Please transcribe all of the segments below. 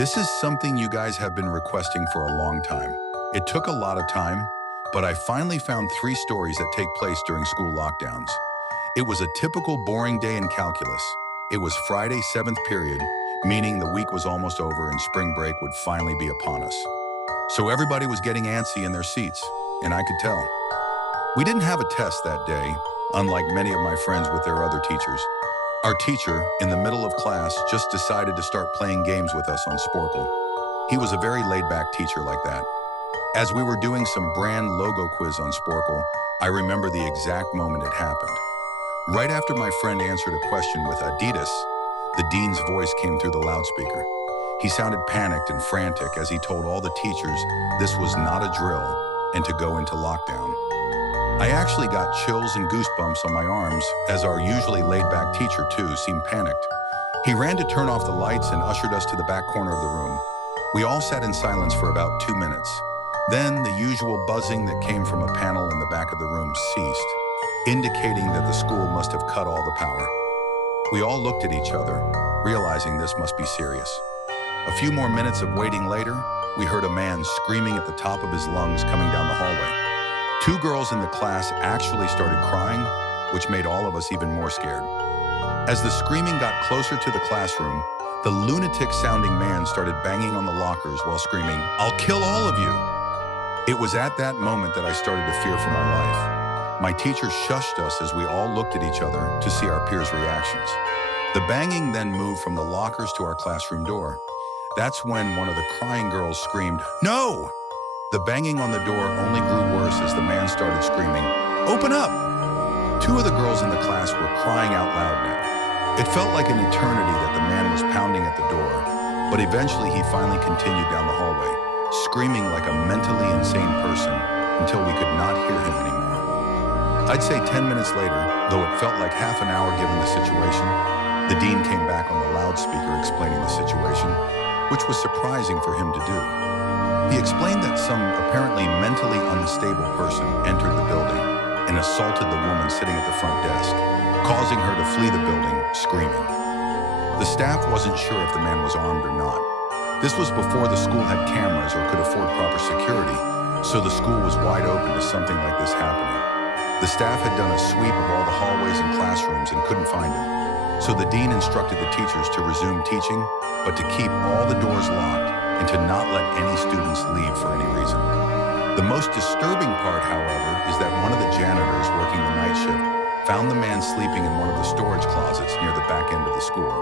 This is something you guys have been requesting for a long time. It took a lot of time, but I finally found 3 stories that take place during school lockdowns. It was a typical boring day in calculus. It was Friday, 7th period, meaning the week was almost over and spring break would finally be upon us. So everybody was getting antsy in their seats, and I could tell. We didn't have a test that day, unlike many of my friends with their other teachers. Our teacher, in the middle of class, just decided to start playing games with us on Sporkle. He was a very laid-back teacher like that. As we were doing some brand logo quiz on Sporkle, I remember the exact moment it happened. Right after my friend answered a question with Adidas, the dean's voice came through the loudspeaker. He sounded panicked and frantic as he told all the teachers this was not a drill and to go into lockdown. I actually got chills and goosebumps on my arms as our usually laid-back teacher, too, seemed panicked. He ran to turn off the lights and ushered us to the back corner of the room. We all sat in silence for about 2 minutes. Then the usual buzzing that came from a panel in the back of the room ceased, indicating that the school must have cut all the power. We all looked at each other, realizing this must be serious. A few more minutes of waiting later, we heard a man screaming at the top of his lungs coming down the hallway. 2 girls in the class actually started crying, which made all of us even more scared. As the screaming got closer to the classroom, the lunatic-sounding man started banging on the lockers while screaming, "I'll kill all of you!" It was at that moment that I started to fear for my life. My teacher shushed us as we all looked at each other to see our peers' reactions. The banging then moved from the lockers to our classroom door. That's when one of the crying girls screamed, "No!" The banging on the door only grew worse as the man started screaming, "Open up!" 2 of the girls in the class were crying out loud now. It felt like an eternity that the man was pounding at the door, but eventually he finally continued down the hallway, screaming like a mentally insane person until we could not hear him anymore. I'd say 10 minutes later, though it felt like half an hour given the situation, the dean came back on the loudspeaker explaining the situation, which was surprising for him to do. He explained that some apparently mentally unstable person entered the building and assaulted the woman sitting at the front desk, causing her to flee the building, screaming. The staff wasn't sure if the man was armed or not. This was before the school had cameras or could afford proper security, so the school was wide open to something like this happening. The staff had done a sweep of all the hallways and classrooms and couldn't find him, so the dean instructed the teachers to resume teaching, but to keep all the doors locked and to not let any students leave for any reason. The most disturbing part, however, is that one of the janitors working the night shift found the man sleeping in one of the storage closets near the back end of the school.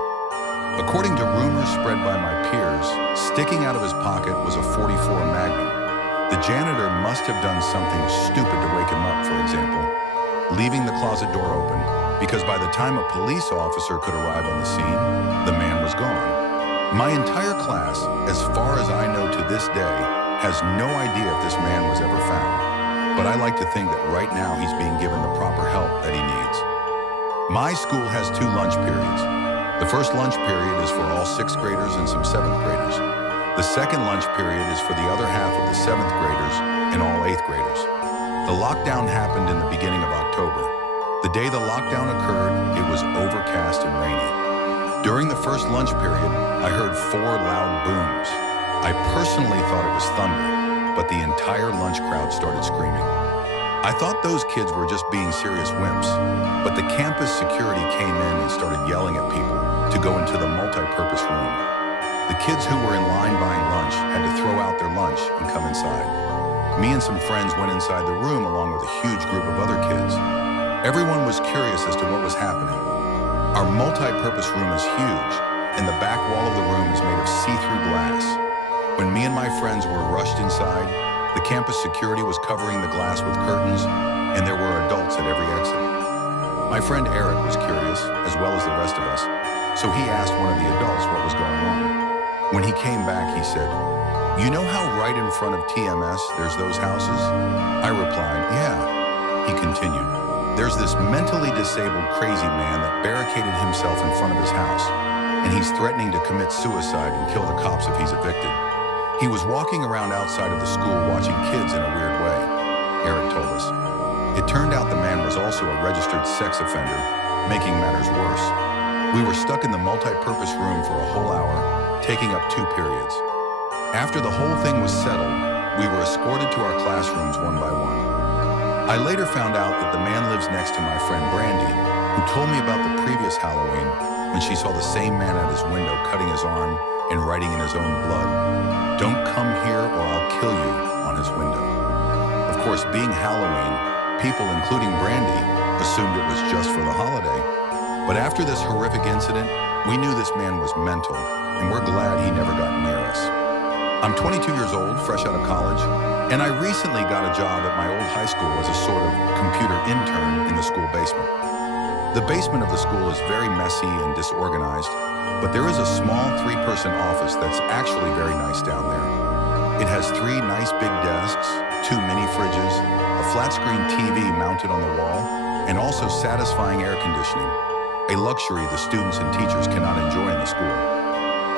According to rumors spread by my peers, sticking out of his pocket was a .44 Magnum. The janitor must have done something stupid to wake him up, for example, leaving the closet door open, because by the time a police officer could arrive on the scene, the man was gone. My entire class, as far as I know to this day, has no idea if this man was ever found. But I like to think that right now he's being given the proper help that he needs. My school has 2 lunch periods. The first lunch period is for all 6th graders and some 7th graders. The second lunch period is for the other half of the 7th graders and all 8th graders. The lockdown happened in the beginning of October. The day the lockdown occurred, it was overcast and rainy. During the first lunch period, I heard 4 loud booms. I personally thought it was thunder, but the entire lunch crowd started screaming. I thought those kids were just being serious wimps, but the campus security came in and started yelling at people to go into the multi-purpose room. The kids who were in line buying lunch had to throw out their lunch and come inside. Me and some friends went inside the room along with a huge group of other kids. Everyone was curious as to what was happening. Our multi-purpose room is huge, and the back wall of the room is made of see-through glass. When me and my friends were rushed inside, the campus security was covering the glass with curtains, and there were adults at every exit. My friend Eric was curious, as well as the rest of us, so he asked one of the adults what was going on. When he came back, he said, "You know how right in front of TMS there's those houses?" I replied, "Yeah." He continued, "There's this mentally disabled crazy man that barricaded himself in front of his house, and he's threatening to commit suicide and kill the cops if he's evicted. He was walking around outside of the school watching kids in a weird way," Eric told us. It turned out the man was also a registered sex offender, making matters worse. We were stuck in the multi-purpose room for a whole hour, taking up 2 periods. After the whole thing was settled, we were escorted to our classrooms one by one. I later found out that the man lives next to my friend Brandy, who told me about the previous Halloween when she saw the same man at his window cutting his arm and writing in his own blood, "Don't come here or I'll kill you," on his window. Of course, being Halloween, people, including Brandy, assumed it was just for the holiday. But after this horrific incident, we knew this man was mental, and we're glad he never got near us. I'm 22 years old, fresh out of college, and I recently got a job at my old high school as a sort of computer intern in the school basement. The basement of the school is very messy and disorganized, but there is a small 3-person office that's actually very nice down there. It has 3 nice big desks, 2 mini fridges, a flat-screen TV mounted on the wall, and also satisfying air conditioning, a luxury the students and teachers cannot enjoy in the school.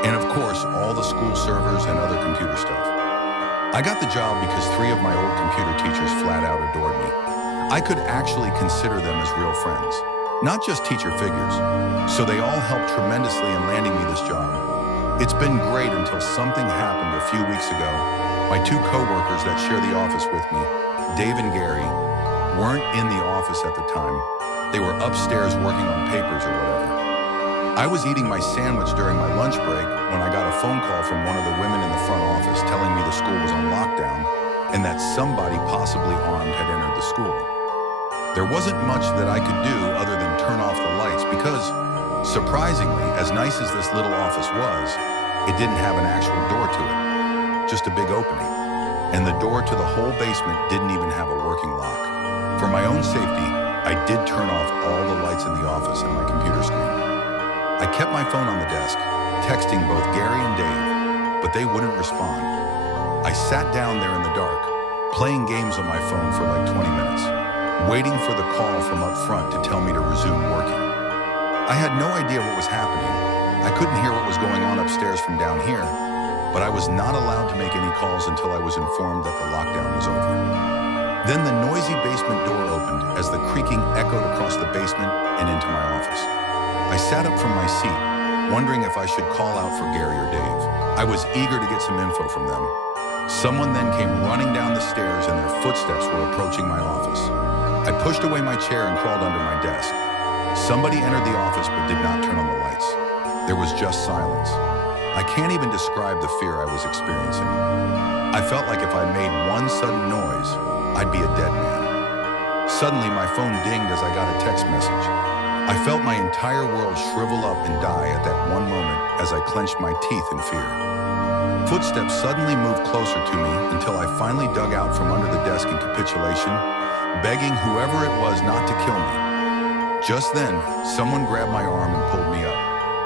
And of course, all the school servers and other computer stuff. I got the job because 3 of my old computer teachers flat out adored me. I could actually consider them as real friends, not just teacher figures, so they all helped tremendously in landing me this job. It's been great until something happened a few weeks ago. My 2 coworkers that share the office with me, Dave and Gary, weren't in the office at the time. They were upstairs working on papers or whatever. I was eating my sandwich during my lunch break when I got a phone call from one of the women in the front office telling me the school was on lockdown and that somebody possibly armed had entered the school. There wasn't much that I could do other than turn off the lights because, surprisingly, as nice as this little office was, it didn't have an actual door to it, just a big opening. And the door to the whole basement didn't even have a working lock. For my own safety, I did turn off all the lights in the office and my computer screen. I kept my phone on the desk, texting both Gary and Dave, but they wouldn't respond. I sat down there in the dark, playing games on my phone for like 20 minutes, waiting for the call from up front to tell me to resume working. I had no idea what was happening. I couldn't hear what was going on upstairs from down here, but I was not allowed to make any calls until I was informed that the lockdown was over. Then the noisy basement door opened as the creaking echoed across the basement and into my office. I sat up from my seat, wondering if I should call out for Gary or Dave. I was eager to get some info from them. Someone then came running down the stairs and their footsteps were approaching my office. I pushed away my chair and crawled under my desk. Somebody entered the office but did not turn on the lights. There was just silence. I can't even describe the fear I was experiencing. I felt like if I made one sudden noise, I'd be a dead man. Suddenly, my phone dinged as I got a text message. I felt my entire world shrivel up and die at that one moment as I clenched my teeth in fear. Footsteps suddenly moved closer to me until I finally dug out from under the desk in capitulation, begging whoever it was not to kill me. Just then, someone grabbed my arm and pulled me up.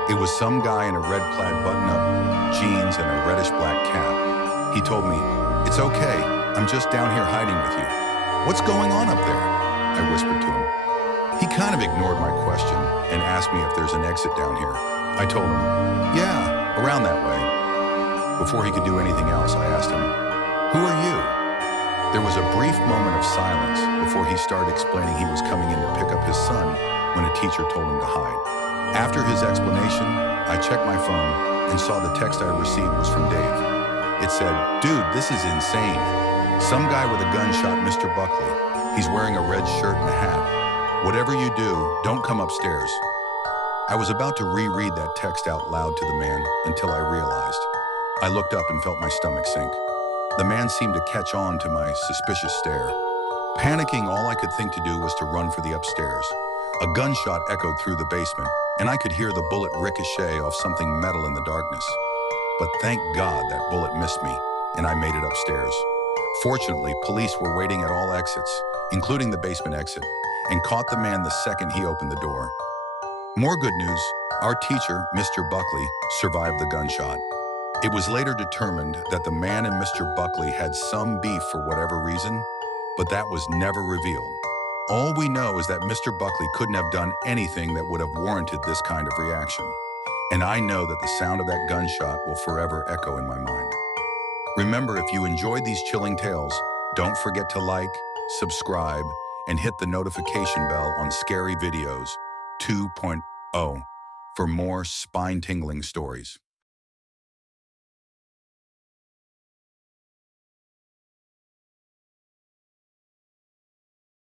It was some guy in a red plaid button-up, jeans, and a reddish-black cap. He told me, "It's okay, I'm just down here hiding with you." "What's going on up there?" I whispered to him. He kind of ignored my question and asked me if there's an exit down here. I told him, "Yeah, around that way." Before he could do anything else, I asked him, "Who are you?" There was a brief moment of silence before he started explaining he was coming in to pick up his son when a teacher told him to hide. After his explanation, I checked my phone and saw the text I received was from Dave. It said, "Dude, this is insane. Some guy with a gun shot Mr. Buckley. He's wearing a red shirt and a hat. Whatever you do, don't come upstairs." I was about to reread that text out loud to the man until I realized. I looked up and felt my stomach sink. The man seemed to catch on to my suspicious stare. Panicking, all I could think to do was to run for the upstairs. A gunshot echoed through the basement, and I could hear the bullet ricochet off something metal in the darkness. But thank God that bullet missed me, and I made it upstairs. Fortunately, police were waiting at all exits, including the basement exit, and caught the man the second he opened the door. More good news, our teacher, Mr. Buckley, survived the gunshot. It was later determined that the man and Mr. Buckley had some beef for whatever reason, but that was never revealed. All we know is that Mr. Buckley couldn't have done anything that would have warranted this kind of reaction. And I know that the sound of that gunshot will forever echo in my mind. Remember, if you enjoyed these chilling tales, don't forget to like, subscribe, and hit the notification bell on Scary Videos 2.0 for more spine-tingling stories.